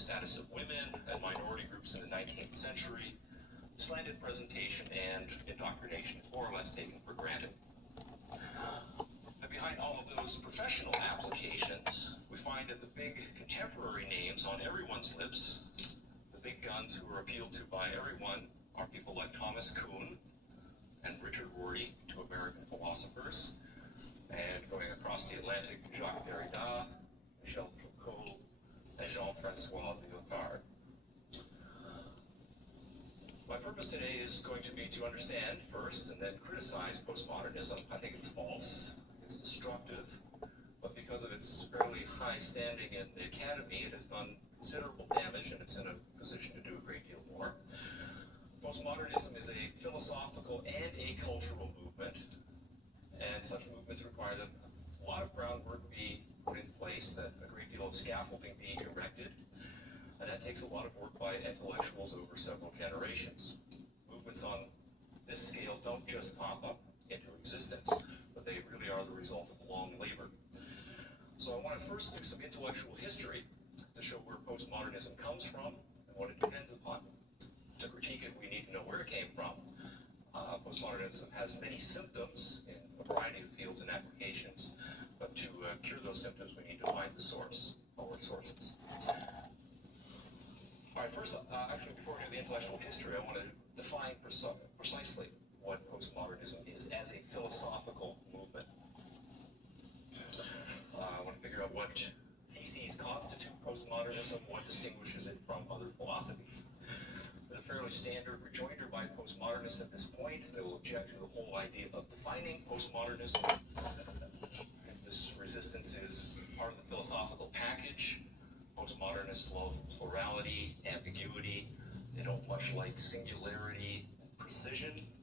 status of women and minority groups in the 19th century, slanted presentation and indoctrination is more or less taken for granted. And behind all of those professional applications, we find that the big contemporary names on everyone's lips, the big guns who are appealed to by everyone, are people like Thomas Kuhn and Richard Rorty, two American philosophers, and going across the Atlantic, Jacques Derrida, Michel Foucault, and Jean-Francois Lyotard. My purpose today is going to be to understand first and then criticize postmodernism. I think it's false, it's destructive, but because of its fairly high standing in the academy, it has done considerable damage and it's in a position to do a great deal more. Postmodernism is a philosophical and a cultural movement, and such movements require that a lot of groundwork be put in place, that a great deal of scaffolding be erected, and that takes a lot of work by intellectuals over several generations. Movements on this scale don't just pop up into existence, but they really are the result of long labor. So I want to first do some intellectual history to show where postmodernism comes from and what it depends upon. To critique it, we need to know where it came from. Postmodernism has many symptoms in a variety of fields and applications, but to cure those symptoms, we need to find the source or sources. All right, first, actually, before we do the intellectual history, I want to define precisely what postmodernism is as a philosophical movement. I want to figure out what theses constitute postmodernism, what distinguishes it from other philosophies. A fairly standard rejoinder by postmodernists at this point. They will object to the whole idea of defining postmodernism. And this resistance is part of the philosophical package. Postmodernists love plurality, ambiguity. They don't much like singularity and precision.